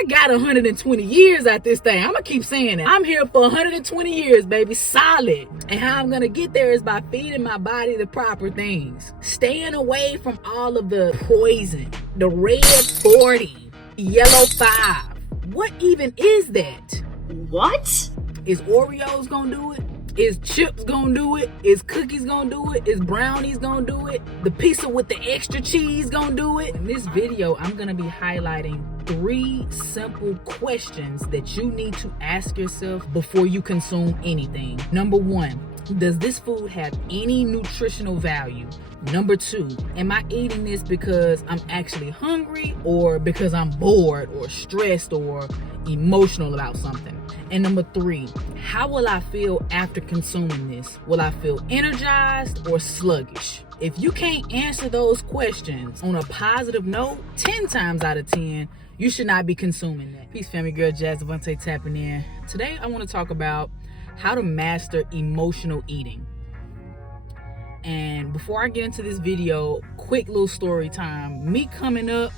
I got 120 years at this thing. I'm gonna keep saying it. I'm here for 120 years, baby, solid. And how I'm gonna get there is by feeding my body the proper things. Staying away from all of the poison, the red 40, yellow 5. What even is that? What? Is Oreos gonna do it? Is chips gonna do it? Is cookies gonna do it? Is brownies gonna do it? The pizza with the extra cheese gonna do it? In this video, I'm gonna be highlighting 3 simple questions that you need to ask yourself before you consume anything. Number 1, does this food have any nutritional value? Number 2, am I eating this because I'm actually hungry or because I'm bored or stressed or emotional about something? And number 3, how will I feel after consuming this? Will I feel energized or sluggish? If you can't answer those questions on a positive note, 10 times out of 10, you should not be consuming that. Peace, family, girl, Jazz Devontae tapping in. Today, I want to talk about how to master emotional eating. And before I get into this video, quick little story time. Me coming up,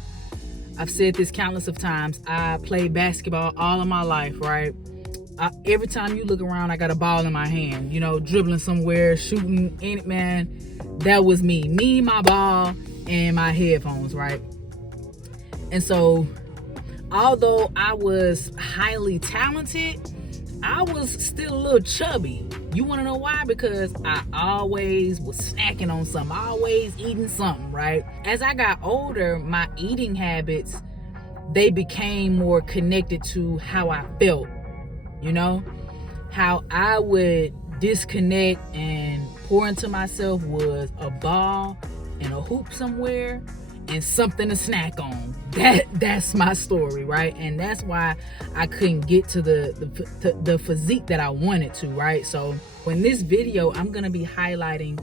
I've said this countless of times, I played basketball all of my life, right? Every time you look around, I got a ball in my hand, you know, dribbling somewhere, shooting in it, man. That was me. Me, my ball, and my headphones, right? And so, although I was highly talented, I was still a little chubby. You want to know why? Because I always was snacking on something, always eating something, right? As I got older, my eating habits, they became more connected to how I felt, you know? How I would disconnect and pour into myself was a ball and a hoop somewhere and something to snack on. That's my story, right? And that's why I couldn't get to the physique that I wanted to, right? So in this video, I'm gonna be highlighting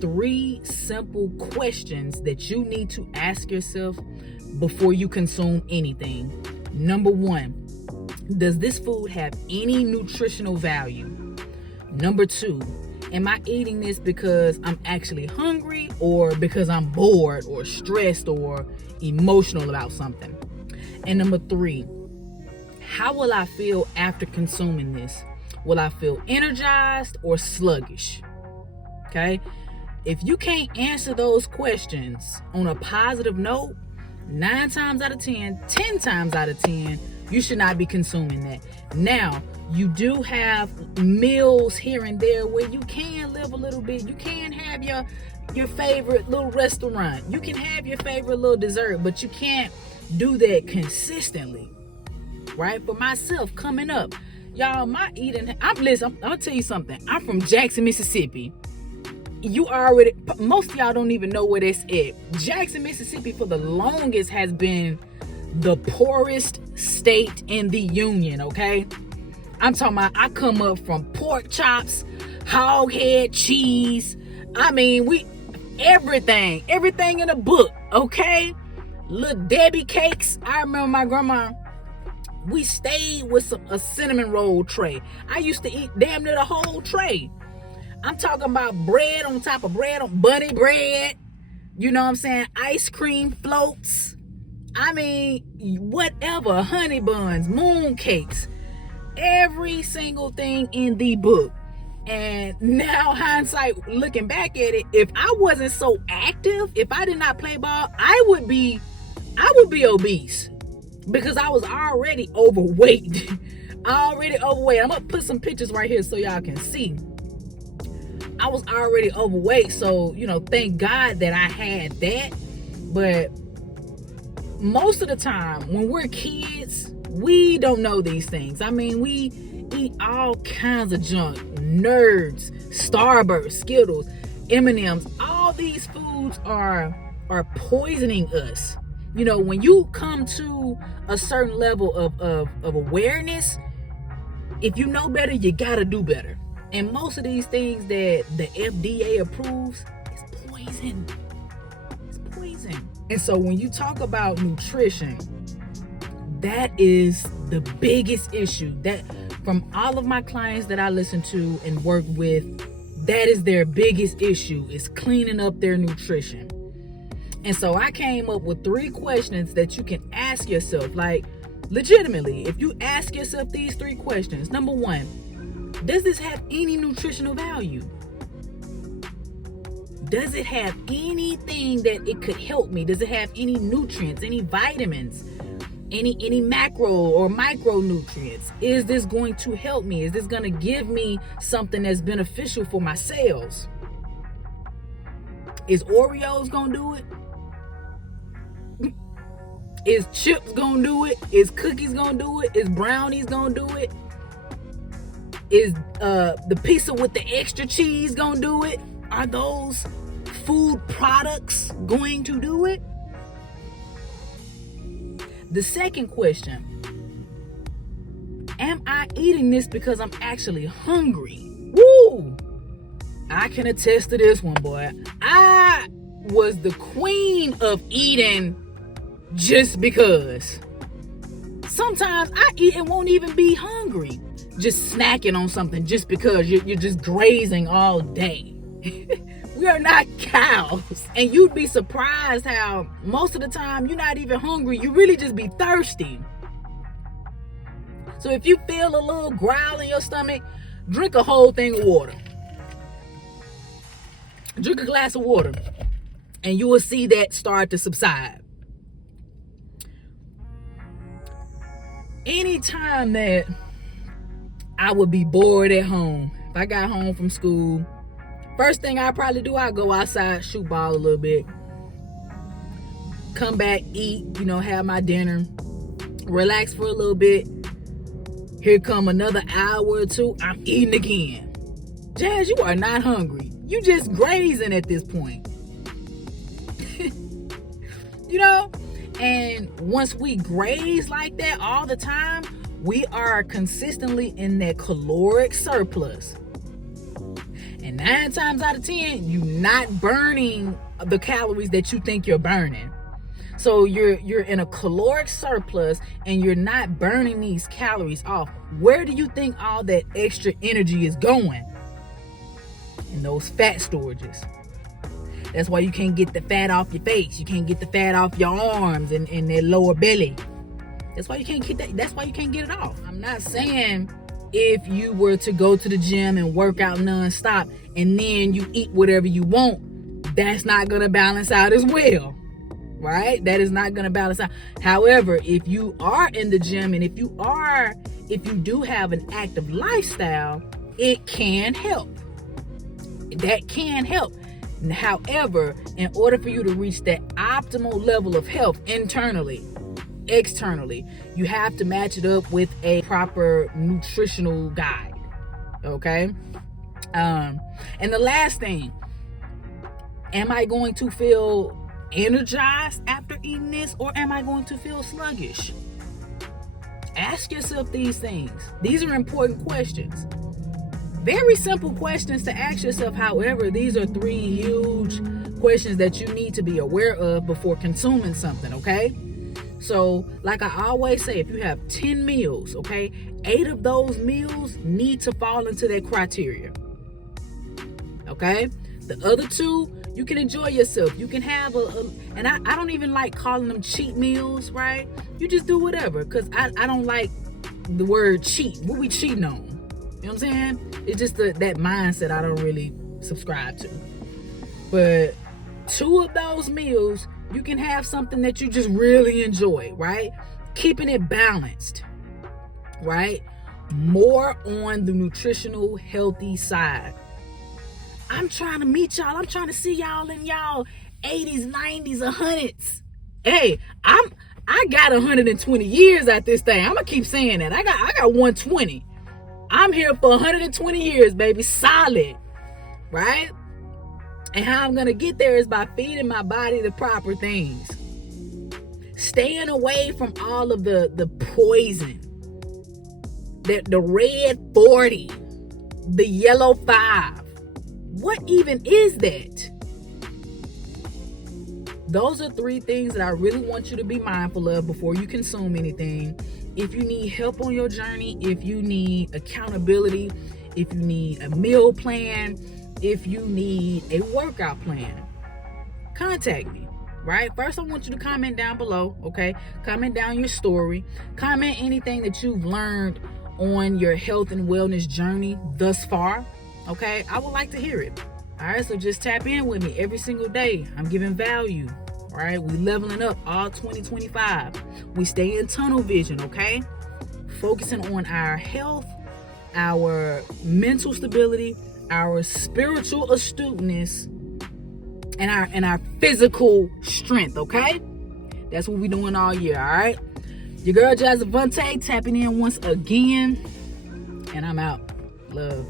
3 simple questions that you need to ask yourself before you consume anything. Number 1, does this food have any nutritional value? Number 2, am I eating this because I'm actually hungry or because I'm bored or stressed or emotional about something? And number 3, how will I feel after consuming this? Will I feel energized or sluggish? Okay? If you can't answer those questions on a positive note, 9 times out of 10, 10 times out of 10, you should not be consuming that. Now, you do have meals here and there where you can live a little bit. You can have your favorite little restaurant. You can have your favorite little dessert, but you can't do that consistently, right? For myself, coming up, y'all, my eating, I'm gonna tell you something. I'm from Jackson, Mississippi. Most of y'all don't even know where that's at. Jackson, Mississippi for the longest has been the poorest state in the union, okay? I'm talking about, I come up from pork chops, hog head, cheese. I mean, everything in a book, okay? Little Debbie cakes. I remember my grandma, we stayed with a cinnamon roll tray. I used to eat damn near the whole tray. I'm talking about bread on top of bread, on bunny bread. You know what I'm saying? Ice cream floats. I mean, whatever, honey buns, moon cakes, every single thing in the book. And now hindsight, looking back at it, if I wasn't so active, if I did not play ball, I would be obese because I was already overweight. I'm gonna put some pictures right here so y'all can see. I was already overweight, so thank God that I had that. But most of the time when we're kids, we don't know these things. I mean, we eat all kinds of junk, Nerds, Starburst, Skittles, M&Ms. All these foods are poisoning us. When you come to a certain level of awareness, if you know better, you gotta do better. And most of these things that the FDA approves is poison. It's poison. And so when you talk about nutrition, that is the biggest issue. That from all of my clients that I listen to and work with, that is their biggest issue, is cleaning up their nutrition. And so I came up with 3 questions that you can ask yourself. Like, Legitimately, if you ask yourself these 3 questions, number 1, does this have any nutritional value? Does it have anything that it could help me? Does it have any nutrients, any vitamins, any macro or micronutrients? Is this going to help me? Is this going to give me something that's beneficial for my cells? Is Oreos going to do it? Is chips gonna do it? Is cookies gonna do it? Is brownies gonna do it? Is the pizza with the extra cheese gonna do it? Are those food products going to do it? The second question, am I eating this because I'm actually hungry? Woo! I can attest to this one, boy. I was the queen of eating just because. Sometimes I eat and won't even be hungry. Just snacking on something just because you're just grazing all day. We are not cows. And you'd be surprised how most of the time you're not even hungry. You really just be thirsty. So if you feel a little growl in your stomach, drink a whole thing of water. Drink a glass of water. And you will see that start to subside. Anytime that I would be bored at home, if I got home from school, first thing I probably do, I go outside, shoot ball a little bit, come back, eat, have my dinner, relax for a little bit. Here come another hour or 2, I'm eating again. Jazz, you are not hungry. You just grazing at this point. And once we graze like that all the time, we are consistently in that caloric surplus. And 9 times out of 10, you're not burning the calories that you think you're burning. So you're in a caloric surplus and you're not burning these calories off. Where do you think all that extra energy is going? In those fat storages. That's why you can't get the fat off your face. You can't get the fat off your arms and that lower belly. That's why you can't get that. That's why you can't get it off. I'm not saying if you were to go to the gym and work out nonstop and then you eat whatever you want, that's not gonna balance out as well, right? That is not gonna balance out. However, if you are in the gym and if you do have an active lifestyle, it can help. That can help. However, in order for you to reach that optimal level of health internally, externally, you have to match it up with a proper nutritional guide. Okay? And the last thing, am I going to feel energized after eating this, or am I going to feel sluggish? Ask yourself these things. These are important questions. Very simple questions to ask yourself. However, these are 3 huge questions that you need to be aware of before consuming something, okay? So, like I always say, if you have 10 meals, okay, 8 of those meals need to fall into that criteria, okay? The other 2, you can enjoy yourself. You can have and I don't even like calling them cheat meals, right? You just do whatever, because I don't like the word cheat. What we cheating on? You know what I'm saying? It's just that mindset I don't really subscribe to. But 2 of those meals, you can have something that you just really enjoy, right? Keeping it balanced, right? More on the nutritional, healthy side. I'm trying to meet y'all. I'm trying to see y'all in y'all 80s, 90s, 100s. Hey, I got 120 years at this thing. I'm gonna keep saying that. I got 120. I'm here for 120 years, baby. Solid. Right? And how I'm going to get there is by feeding my body the proper things. Staying away from all of the poison. The red 40. The yellow 5. What even is that? Those are 3 things that I really want you to be mindful of before you consume anything. If you need help on your journey, if you need accountability, if you need a meal plan, if you need a workout plan, contact me. right? First, I want you to comment down below, okay? Comment down your story. Comment anything that you've learned on your health and wellness journey thus far, okay? I would like to hear it. All right, so just tap in with me every single day. I'm giving value, all right? We leveling up all 2025. We stay in tunnel vision, okay? Focusing on our health, our mental stability, our spiritual astuteness, and our physical strength, okay? That's what we're doing all year, all right? Your girl Jazz Avante tapping in once again, and I'm out. Love.